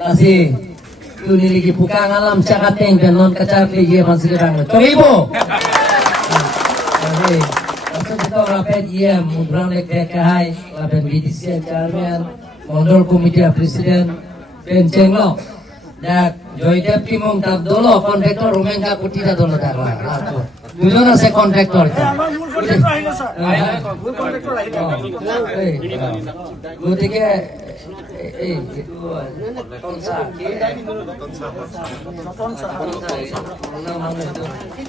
Kasi niligi puka ngalam cakateng penon kacar lagi masih kerang. Coba. Kasi kita rapet iya mudrang lek kahai rapet BDC chairman Mondol Komite Presiden Pencenglo dak Joydev Timong tak dolo kontraktor Rumengka Kutita dolo tak lah. Dujon ase kontraktor. Gotike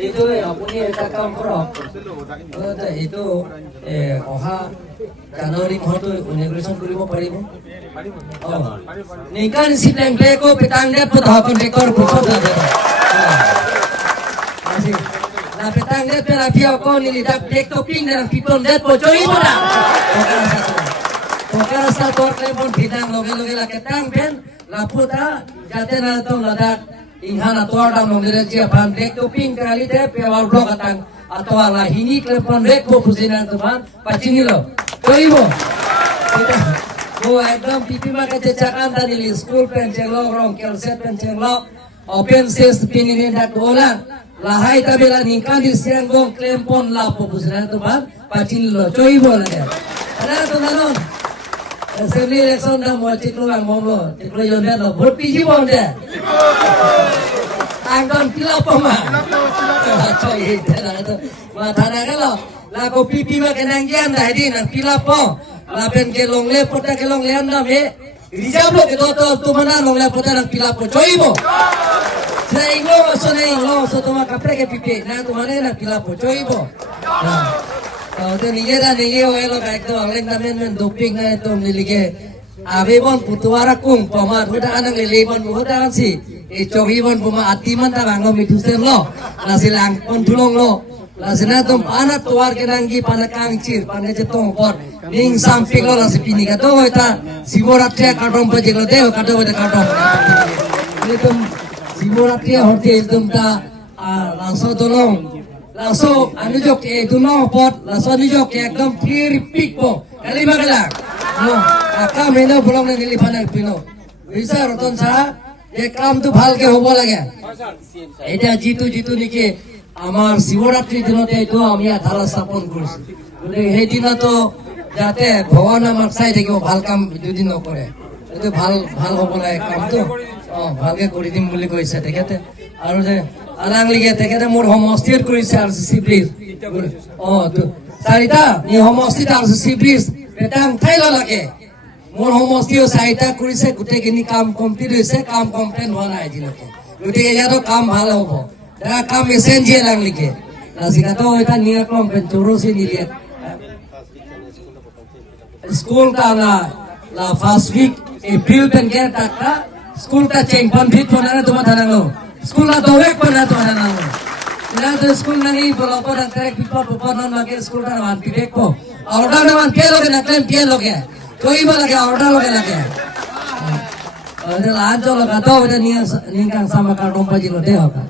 itu apuni eta কাম কৰক itu অহা জানুৱাৰী মাহত ইনগ্ৰেচন কৰিব পাৰিব নিকান সিটেং বেকো পেটাংগে পধা কন্ট্ৰেক্টৰ পুছত যাবে আজি na petangne terapia ko nilidak dek toping dan piton det pojoi boda Pokara sa torle bon bidang loge la ketang ben la puta jate na to ladak inghana torda mongire ji apan dek toping kali de pewal blok atang atau ala hini klepon dek bo pusinan tuan pacini lo toibo bo ekdom pipi ma kececakan tadi li school pencelo rong kelset pencelo open ses pinini dak dolan lahai tabela ningkan di siang gong klempon la po pusinan tuan pacini lo toibo la ya ada to nanon Assembly election dah mau ciklu ang momlo, ciklu yondet lo, vote piji bonde. Angkon pila poma. Coy itu lah itu. Matana kalau, lah ko pipi mah kenanggian dah ini nang pila po. Lah pen ke longle pota ke longle anda me. Rijab lo ke tu mana longle pota nang pila po. Coy bo. Saya inglo so tu mah kapre ke pipi. Nah tu mana nang pila po. Coy bo. तो निजे दा निजे होए लो काहे तो अगले दिन में डोपिंग है तो निलिगे आबे बन पुतवारा कुंग पमा थोड़ा अनंग लेबन होता सी ए चोगी बन पमा आतिमन ता बांगो मिठुसे लो लासिलांग पन थुलोंग लो लासिना तो पाना तोवार के नंगी पाना कांगचिर पाने जे तो पर निंग सामपिंग लो लासि पिनी का तो होता शिवरात्रि काटोम पजे लो देव काटो बते काटोम ये तुम शिवरात्रि होते एकदम ता लासो दोलों langsung anu jok itu no pot langsung anu jok ekdom free pick po kali bagala no aka meno bolong ne nili phana pino bisa roton sa ye kam tu bhalke hobo lage eta jitu niki amar Shivratri দিনতে তো আমি ধারা স্থাপন করেছি বলে সেই দিন তো যাতে ভগৱান আমাৰ চাই থাকিব ভাল কাম দুদিন নকৰে এটো ভাল হ'ব লাগে কামটো ভালকে কৰি দিম বুলি কৈছে তেখেতে আৰু যে আলাং লিগে তেখেতে মোৰ সমষ্টিত কৰিছে আৰসিসি ব্ৰিজ তো চাৰিটা নি সমষ্টিত আৰসিসি ব্ৰিজ পেটাং ঠাইল লাগে মোৰ সমষ্টিও চাৰিটা কৰিছে গোটেইখিনি কাম কমপ্লিট হৈছে কাম কমপ্লিট হোৱা নাই আজিলৈকে গতিকে ইয়াতো কাম ভাল হ'ব এটা কাম এসেঞ্জিয়ে লাং লিগে লাসিকাতো এটা নিয়া কম পেন চোরোসি নিলিয়ে স্কুল টা la first week April pen ke takka school ta change pan fit pona na tuma thanalo school na dowek pona tuma thanalo ina to school na ni bolo ko na correct people popor na ke school ta man pibek ko order na man ke loge na claim ke loge koi ba lage order loge lage ade la jo loga to ade ni kang sama ka rompa ji lo de hoka